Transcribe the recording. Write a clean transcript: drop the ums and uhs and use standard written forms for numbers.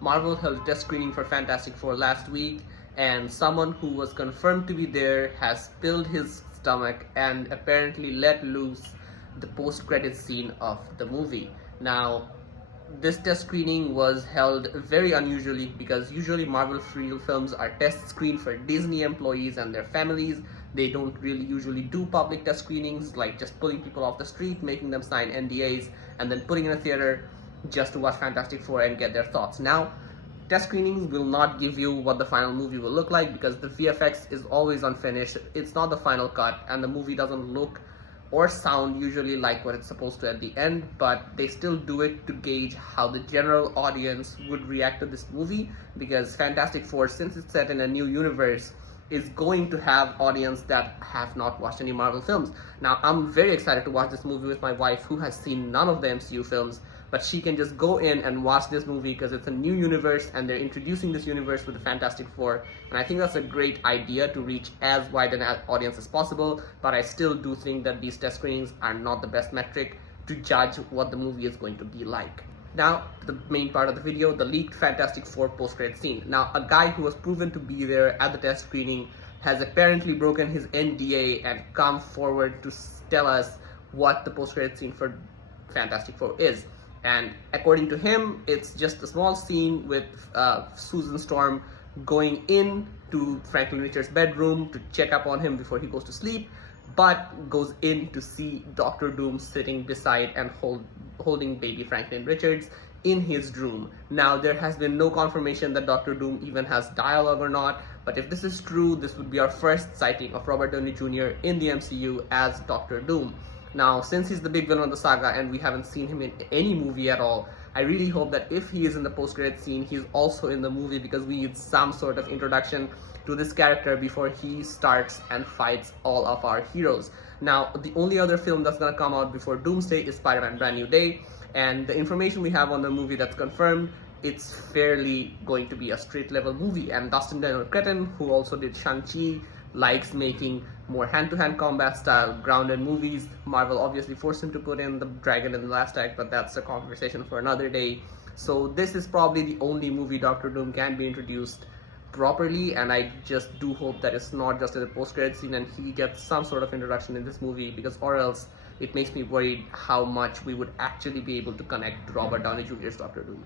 Marvel held a test screening for Fantastic Four last week, and someone who was confirmed to be there has spilled his stomach and apparently let loose the post-credit scene of the movie. Now, this test screening was held very unusually because usually Marvel films are test screened for Disney employees and their families. They don't really usually do public test screenings, like just pulling people off the street, making them sign NDAs, and then putting in a theater just to watch Fantastic Four and get their thoughts. Now, test screenings will not give you what the final movie will look like because the VFX is always unfinished. It's not the final cut, and the movie doesn't look or sound usually like what it's supposed to at the end, but they still do it to gauge how the general audience would react to this movie, because Fantastic Four, since it's set in a new universe, is going to have audience that have not watched any Marvel films. Now, I'm very excited to watch this movie with my wife, who has seen none of the MCU films, but she can just go in and watch this movie because it's a new universe and they're introducing this universe with the Fantastic Four, and I think that's a great idea to reach as wide an audience as possible. But I still do think that these test screenings are not the best metric to judge what the movie is going to be like. Now, the main part of the video, the leaked Fantastic Four post-credit scene. Now, a guy who was proven to be there at the test screening has apparently broken his NDA and come forward to tell us what the post-credit scene for Fantastic Four is. And according to him, it's just a small scene with Susan Storm going in to Franklin Richards' bedroom to check up on him before he goes to sleep, but goes in to see Dr. Doom sitting beside and holding baby Franklin Richards in his room. Now, there has been no confirmation that Dr. Doom even has dialogue or not, but if this is true, this would be our first sighting of Robert Downey Jr. in the MCU as Dr. Doom. Now, since he's the big villain of the saga and we haven't seen him in any movie at all, I really hope that if he is in the post-credit scene, he's also in the movie, because we need some sort of introduction to this character before he starts and fights all of our heroes. Now, the only other film that's going to come out before Doomsday is Spider-Man Brand New Day, and the information we have on the movie that's confirmed, it's fairly going to be a straight-level movie. And Dustin Daniel Cretton, who also did Shang-Chi, likes making more hand-to-hand combat style grounded movies. Marvel obviously forced him to put in the dragon in the last act, but that's a conversation for another day. So this is probably the only movie Dr. Doom can be introduced properly, and I just do hope that it's not just in the post-credit scene and he gets some sort of introduction in this movie, because or else it makes me worried how much we would actually be able to connect to Robert Downey Jr.'s Dr. Doom.